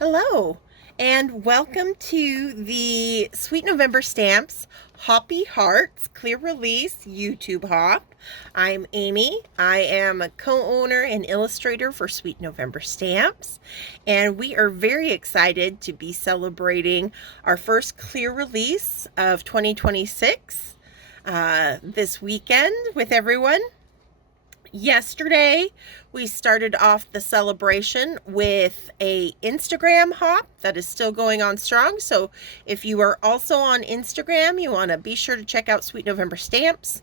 Hello, and welcome to the Sweet November Stamps Hoppy Hearts Clear Release YouTube Hop. I'm Amy. I am a co-owner and illustrator for Sweet November Stamps, and we are very excited to be celebrating our first clear release of 2026 this weekend with everyone. Yesterday, we started off the celebration with a Instagram hop that is still going on strong. So if you are also on Instagram, you want to be sure to check out Sweet November Stamps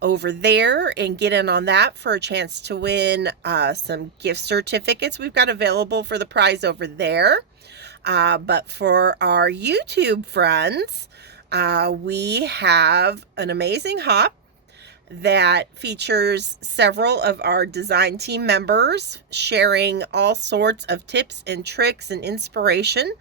over there and get in on that for a chance to win some gift certificates we've got available for the prize over there. But for our YouTube friends, we have an amazing hop that features several of our design team members sharing all sorts of tips and tricks and inspiration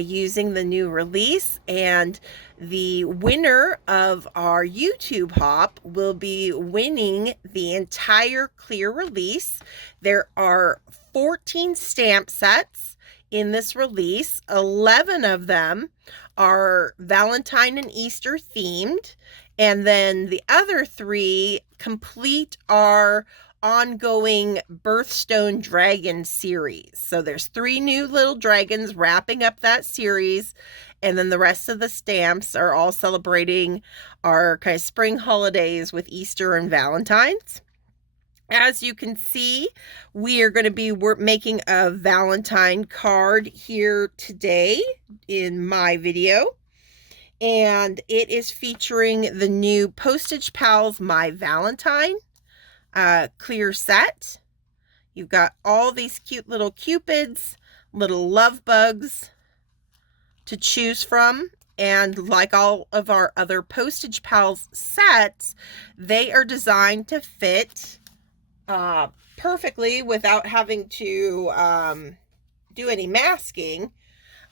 using the new release. And the winner of our YouTube hop will be winning the entire clear release. There are 14 stamp sets in this release. 11 of them are Valentine and Easter themed. And then the other 3 complete our ongoing Birthstone Dragon series. So there's 3 new little dragons wrapping up that series. And then the rest of the stamps are all celebrating our kind of spring holidays with Easter and Valentine's. As you can see, we are going to be making a Valentine card here today in my video. And it is featuring the new Postage Pals My Valentine clear set. You've got all these cute little cupids, little love bugs to choose from. And like all of our other Postage Pals sets, they are designed to fit perfectly without having to do any masking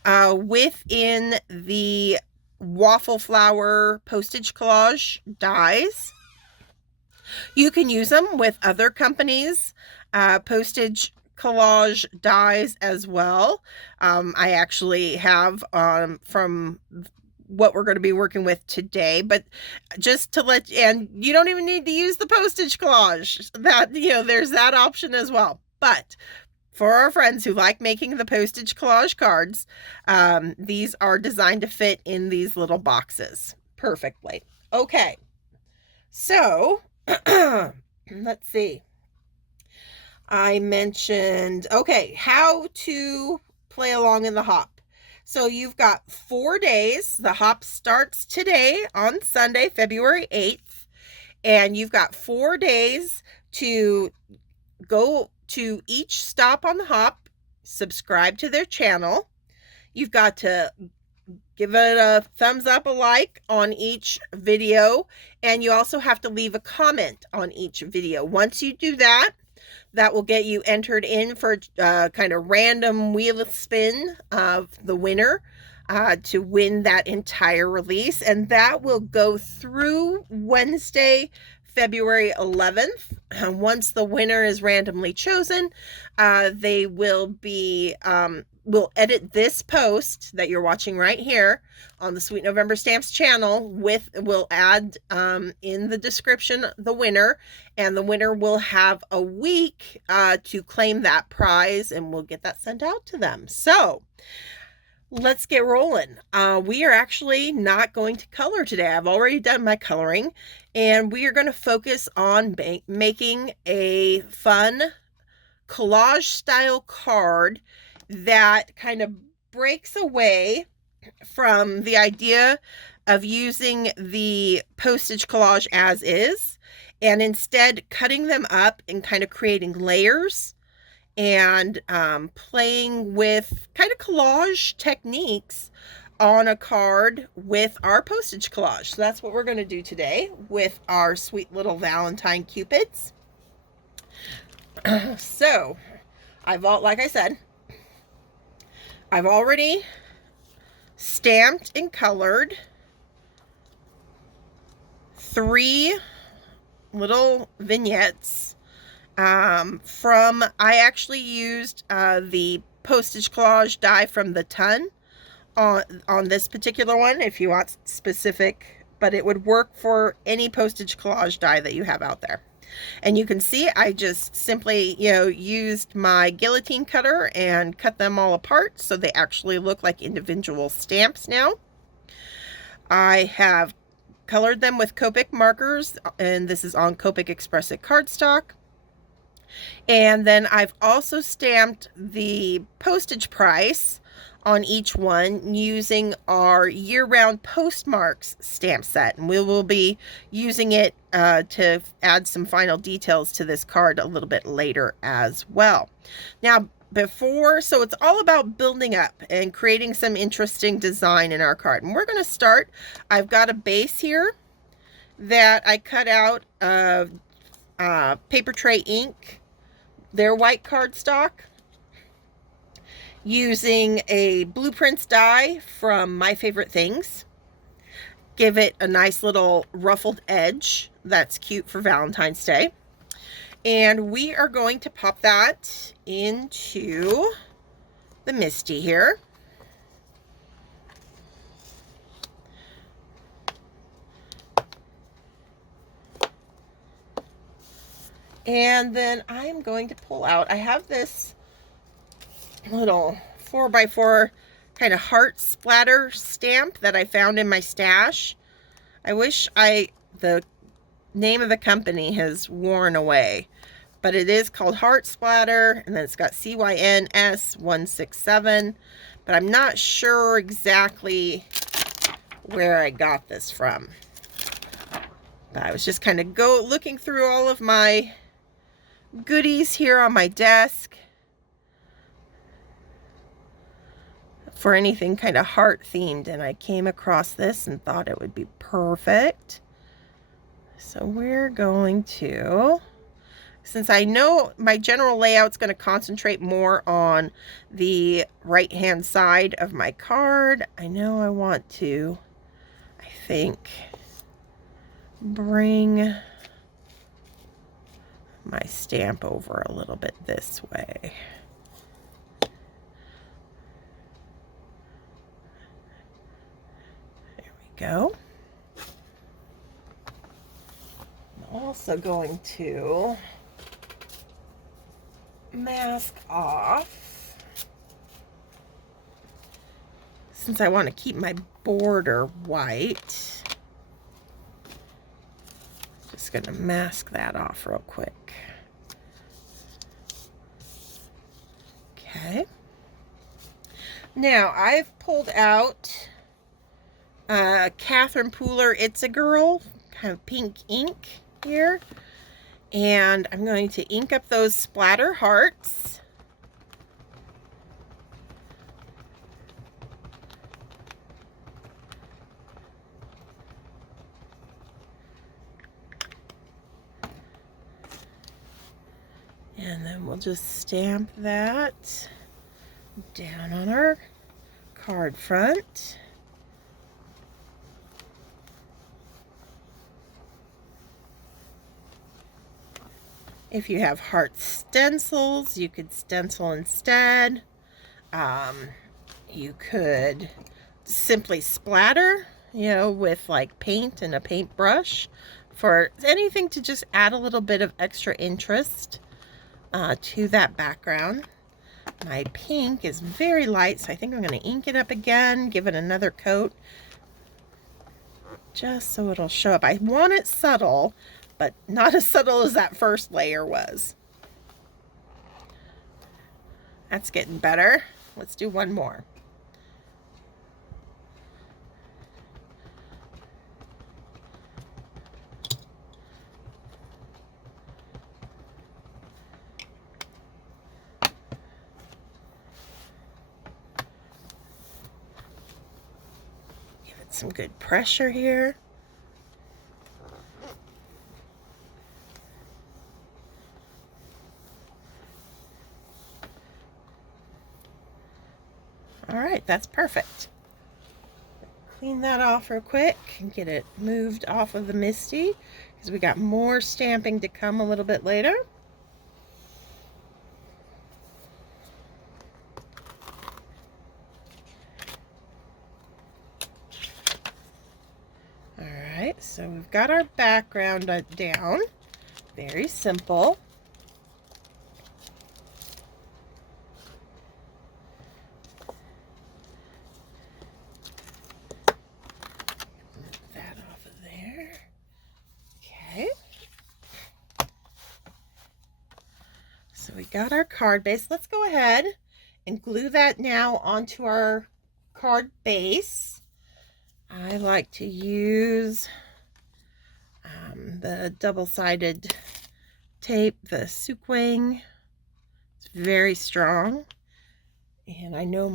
within the waffle flower postage collage dies. You can use them with other companies' postage collage dies as well. I actually have from what we're going to be working with today, but just to let, and you don't even need to use the postage collage, that, there's that option as well. But for our friends who like making the postage collage cards, these are designed to fit in these little boxes perfectly. Okay, so let's see. I mentioned, how to play along in the hop. So you've got 4 days. The hop starts today on Sunday, February 8th, and you've got 4 days to go to each stop on the hop, subscribe to their channel. You've got to give it a thumbs up, a like on each video, and you also have to leave a comment on each video. Once you do that, that will get you entered in for kind of random wheel spin of the winner to win that entire release. And that will go through Wednesday, February 11th. Once the winner is randomly chosen, they will be, we'll edit this post that you're watching right here on the Sweet November Stamps channel we'll add in the description the winner, and the winner will have a week to claim that prize, and we'll get that sent out to them. So let's get rolling. We are actually not going to color today. I've already done my coloring, and we are going to focus on making a fun collage style card that kind of breaks away from the idea of using the postage collage as is, and instead cutting them up and kind of creating layers and playing with kind of collage techniques on a card with our postage collage. So that's what we're going to do today with our sweet little Valentine cupids. So like I said, I've already stamped and colored 3 little vignettes I actually used the postage collage die from the ton on this particular one if you want specific, but it would work for any postage collage die that you have out there. And you can see I just simply, used my guillotine cutter and cut them all apart so they actually look like individual stamps now. I have colored them with Copic markers, and this is on Copic Expressive cardstock. And then I've also stamped the postage price on each one using our year-round postmarks stamp set, and we will be using it to add some final details to this card a little bit later as well. Now, so it's all about building up and creating some interesting design in our card, and we're going to start. I've got a base here that I cut out of Paper Tray ink, their white cardstock, using a Blueprints die from My Favorite Things. Give it a nice little ruffled edge that's cute for Valentine's Day. And we are going to pop that into the Misty here. And then I'm going to pull out, I have this little 4x4 kind of heart splatter stamp that I found in my stash. I wish the name of the company has worn away, but it is called Heart Splatter, and then it's got CYNS167, but I'm not sure exactly where I got this from. But I was just kind of looking through all of my goodies here on my desk for anything kind of heart themed, and I came across this and thought it would be perfect. So we're going to, since I know my general layout's going to concentrate more on the right hand side of my card, I know I want to, I think, bring my stamp over a little bit this way. Go. I'm also going to mask off, since I want to keep my border white. Just going to mask that off real quick. Okay. Now I've pulled out Catherine Pooler It's a Girl kind of pink ink here, and I'm going to ink up those splatter hearts. And then we'll just stamp that down on our card front. If you have heart stencils, you could stencil instead. You could simply splatter, with like paint and a paintbrush, for anything to just add a little bit of extra interest to that background. My pink is very light, so I think I'm going to ink it up again, give it another coat, just so it'll show up. I want it subtle, but not as subtle as that first layer was. That's getting better. Let's do one more. Give it some good pressure here. All right, that's perfect. Clean that off real quick and get it moved off of the Misty, because we got more stamping to come a little bit later. so we've got our background down. Very simple. Move that off of there. Okay. So we got our card base. Let's go ahead and glue that now onto our card base. I like to use the double-sided tape, the sequin. It's very strong, and I know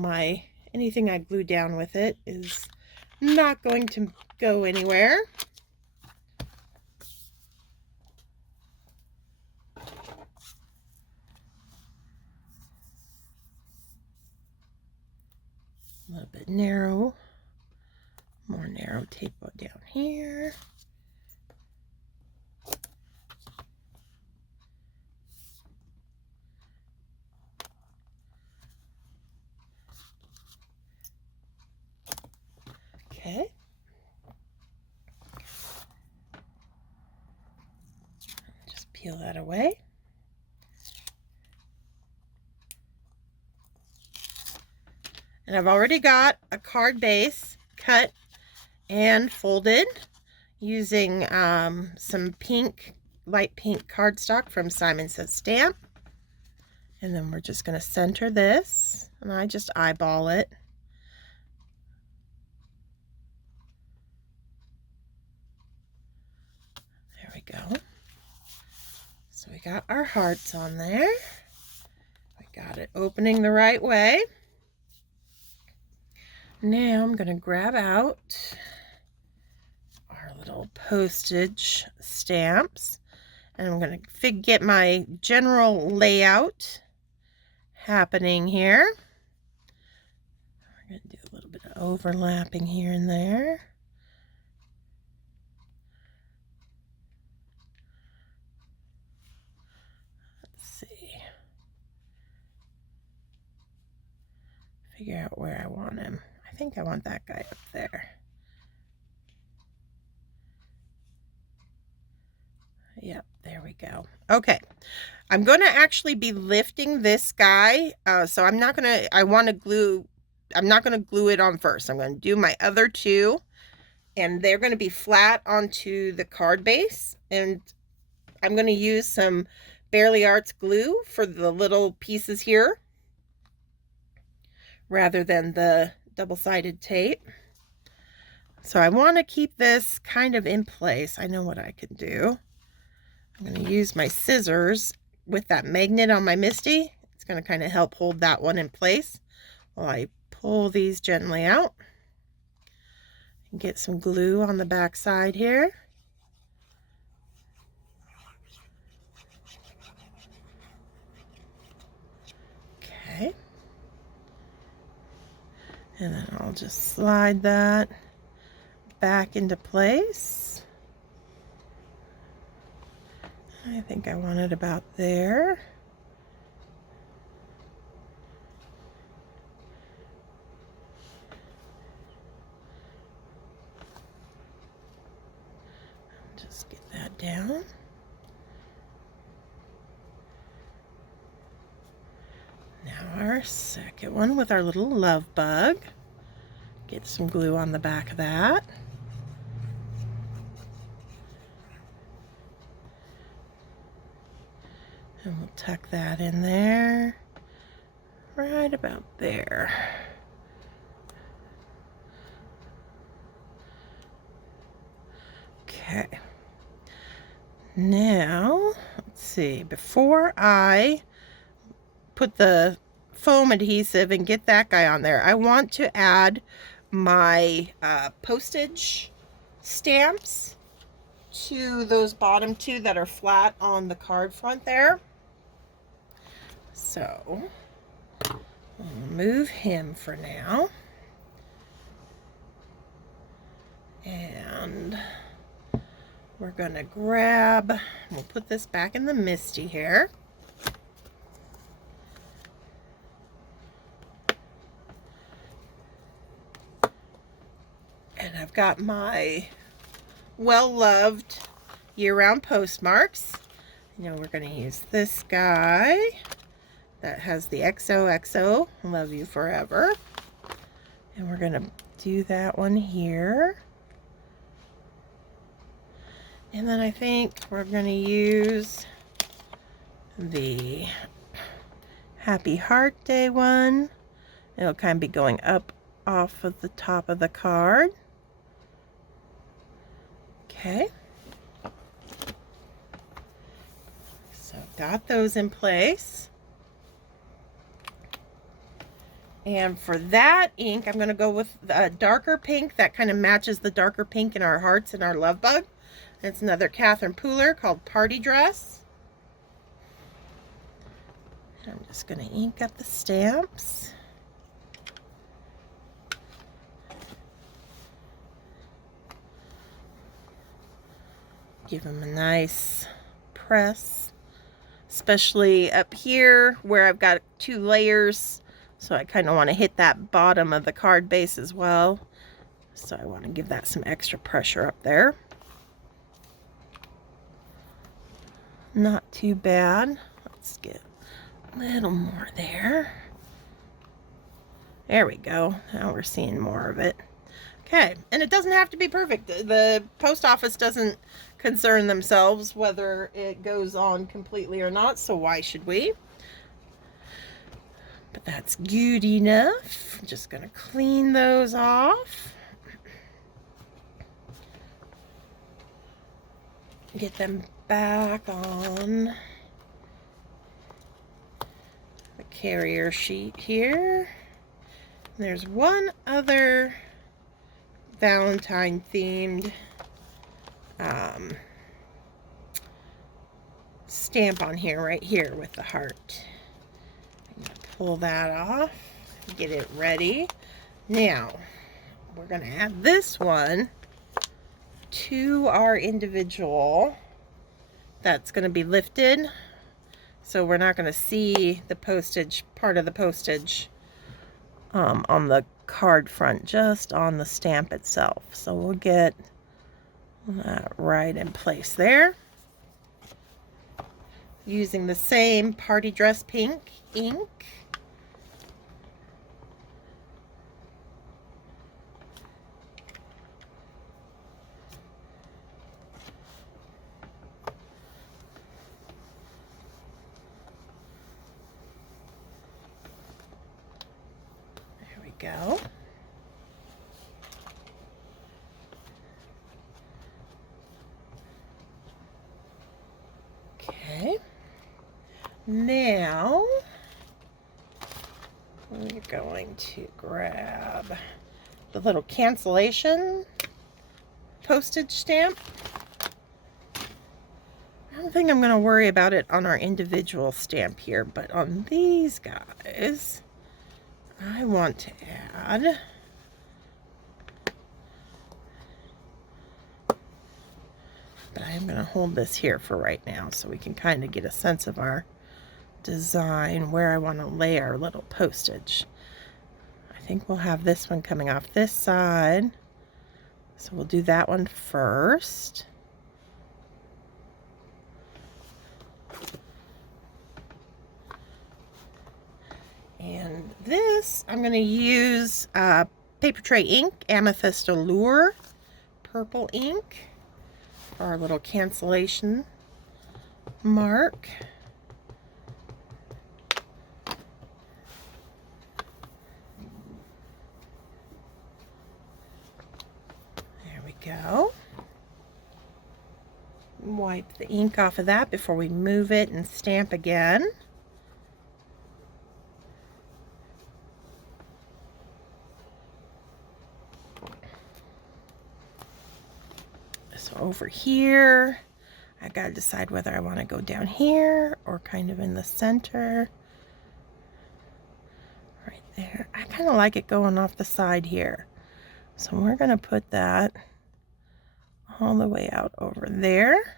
anything I glue down with it is not going to go anywhere. A little bit narrow, more narrow tape down here. Okay. Just peel that away. And I've already got a card base cut and folded using some light pink cardstock from Simon Says Stamp. And then we're just going to center this, and I just eyeball it. There we go. So we got our hearts on there. I got it opening the right way. Now I'm going to grab out our little postage stamps, and I'm going to get my general layout happening here. We're going to do a little bit of overlapping here and there. Let's see. Figure out where I want him. I think I want that guy up there. Yep, there we go. Okay, I'm going to actually be lifting this guy, so I'm not going to glue it on first. I'm going to do my other two, and they're going to be flat onto the card base, and I'm going to use some Barely Arts glue for the little pieces here rather than the double-sided tape. So I want to keep this kind of in place. I know what I can do. I'm going to use my scissors with that magnet on my Misty. It's going to kind of help hold that one in place while I pull these gently out and get some glue on the back side here. Okay. And then I'll just slide that back into place. I think I want it about there. Just get that down. Now our second one with our little love bug. Get some glue on the back of that. And we'll tuck that in there, right about there. Okay. Now, let's see, before I put the foam adhesive and get that guy on there, I want to add my postage stamps to those bottom two that are flat on the card front there. So I'll move him for now, and we're gonna we'll put this back in the Misty here. And I've got my well-loved year-round postmarks. You know, we're going to use this guy that has the XOXO, love you forever. And we're going to do that one here. And then I think we're going to use the Happy Heart Day one. It'll kind of be going up off of the top of the card. Okay. So got those in place. And for that ink, I'm going to go with a darker pink that kind of matches the darker pink in our hearts and our love bug. It's another Catherine Pooler called Party Dress. I'm just going to ink up the stamps. Give them a nice press, especially up here where I've got 2 layers. So I kind of want to hit that bottom of the card base as well. So I want to give that some extra pressure up there. Not too bad. Let's get a little more there. There we go. Now we're seeing more of it. Okay, and it doesn't have to be perfect. The post office doesn't concern themselves whether it goes on completely or not, so why should we? But that's good enough. I'm just going to clean those off. Get them back on the carrier sheet here. There's one other Valentine themed stamp on here, right here with the heart. I'm going to pull that off, get it ready. Now, we're going to add this one to our individual that's going to be lifted, so we're not going to see the postage, part of the postage on the card front, just on the stamp itself. So we'll get that right in place there. Using the same Party Dress pink ink. Go. Okay. Now we're going to grab the little cancellation postage stamp. I don't think I'm going to worry about it on our individual stamp here, but on these guys, I want to add but I'm going to hold this here for right now so we can kind of get a sense of our design, where I want to lay our little postage. I think we'll have this one coming off this side, so we'll do that one first. And this, I'm going to use paper tray ink, Amethyst Allure purple ink for our little cancellation mark. There we go. Wipe the ink off of that before we move it and stamp again. So over here, I gotta decide whether I want to go down here or kind of in the center. Right there. I kind of like it going off the side here. So we're gonna put that all the way out over there.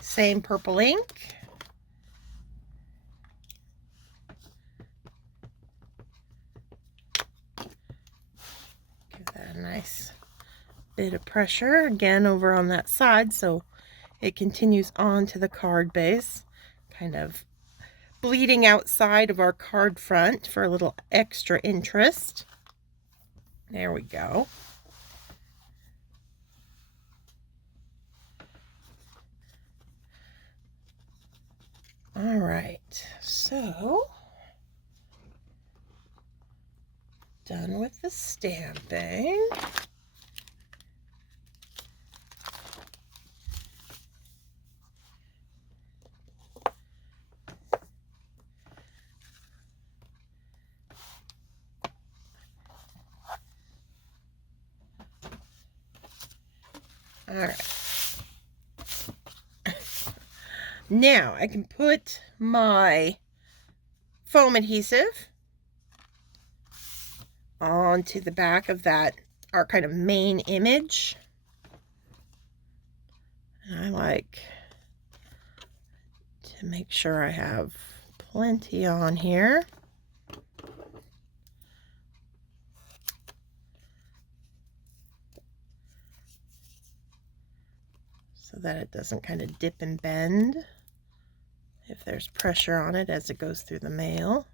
Same purple ink. a nice bit of pressure again over on that side so it continues on to the card base, kind of bleeding outside of our card front for a little extra interest. There we go. All right, so done with the stamping. All right. Now I can put my foam adhesive onto the back of that, our kind of main image. And I like to make sure I have plenty on here. So that it doesn't kind of dip and bend if there's pressure on it as it goes through the mail.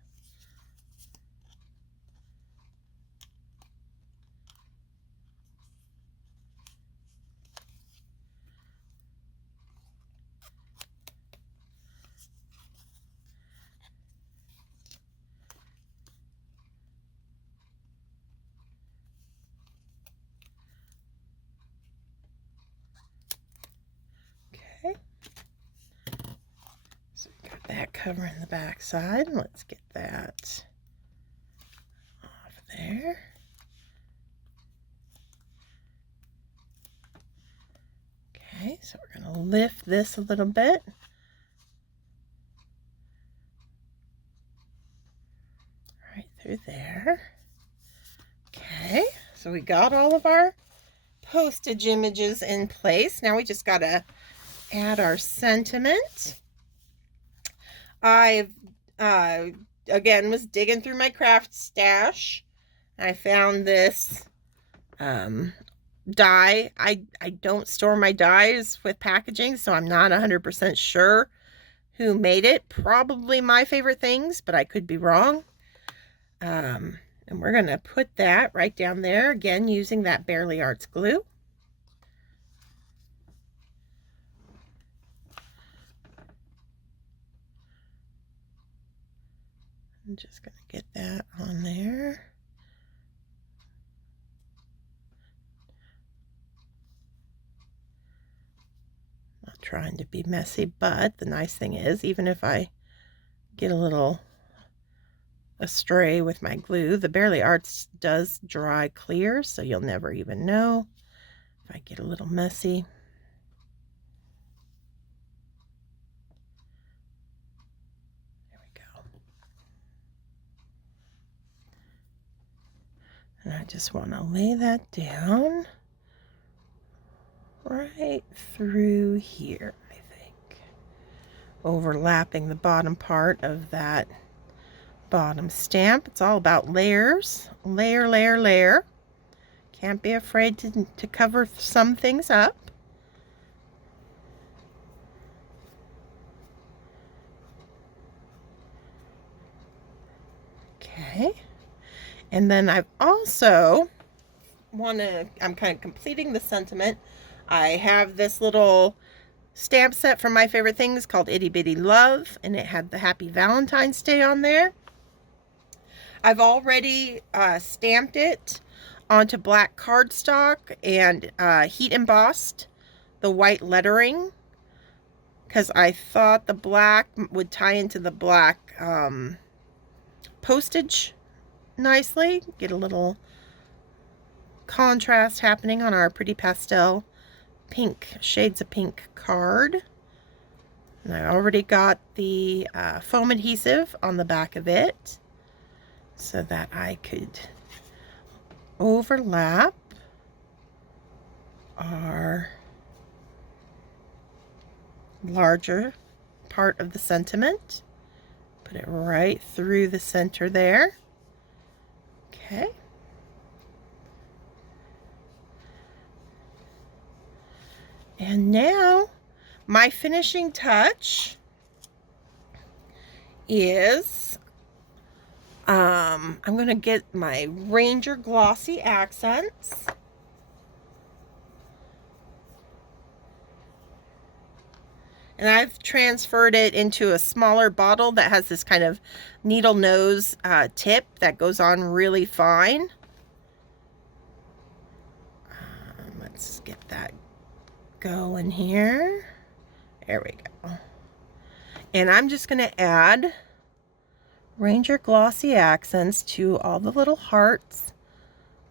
Okay. So we got that covering the back side. Let's get that off there. Okay, so we're going to lift this a little bit. Right through there. Okay, so we got all of our postage images in place. Now we just got to add our sentiment. I've again was digging through my craft stash. I found this die. I don't store my dies with packaging, so I'm not 100% sure who made it. Probably My Favorite Things, but I could be wrong. And we're going to put that right down there, again, using that Barely Arts glue. I'm just going to get that on there. Not trying to be messy, but the nice thing is, even if I get a little astray with my glue, the Barely Arts does dry clear, so you'll never even know if I get a little messy. There we go. And I just want to lay that down right through here, I think, overlapping the bottom part of that bottom stamp. It's all about layers. Layer, layer, layer. Can't be afraid to cover some things up. Okay. And then I've also I'm kind of completing the sentiment. I have this little stamp set from My Favorite Things called Itty Bitty Love, and it had the Happy Valentine's Day on there. I've already stamped it onto black cardstock and heat embossed the white lettering because I thought the black would tie into the black postage nicely. Get a little contrast happening on our pretty pastel pink, shades of pink card. And I already got the foam adhesive on the back of it so that I could overlap our larger part of the sentiment. Put it right through the center there. Okay. And now my finishing touch is I'm going to get my Ranger glossy accents. And I've transferred it into a smaller bottle that has this kind of needle nose tip that goes on really fine. Let's get that going here. There we go. And I'm just going to add Ranger glossy accents to all the little hearts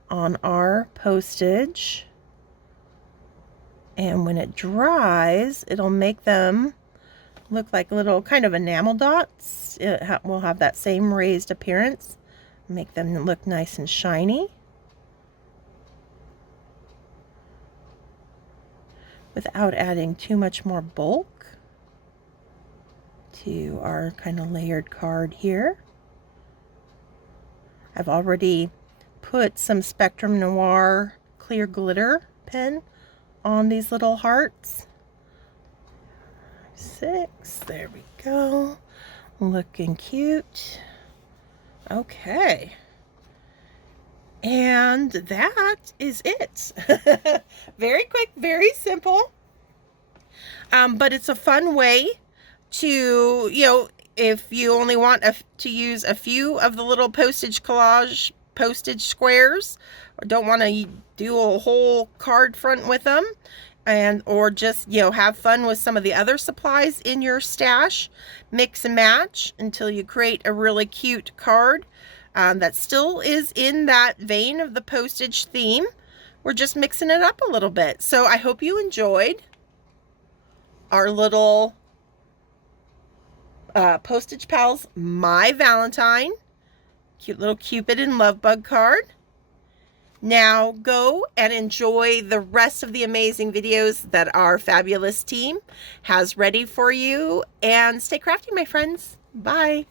on our postage. And when it dries, it'll make them look like little kind of enamel dots. It will have that same raised appearance. Make them look nice and shiny. Without adding too much more bulk to our kind of layered card here. I've already put some Spectrum Noir clear glitter pen on these little hearts. 6, there we go. Looking cute. Okay. And that is it. Very quick, very simple. But it's a fun way to, you know, if you only want to use a few of the little postage collage postage squares, or don't want to do a whole card front with them, and or just, you know, have fun with some of the other supplies in your stash, mix and match until you create a really cute card that still is in that vein of the postage theme. We're just mixing it up a little bit. So I hope you enjoyed our little Postage Pals My Valentine cute little Cupid and love bug card. Now go and enjoy the rest of the amazing videos that our fabulous team has ready for you, and stay crafty, my friends. Bye.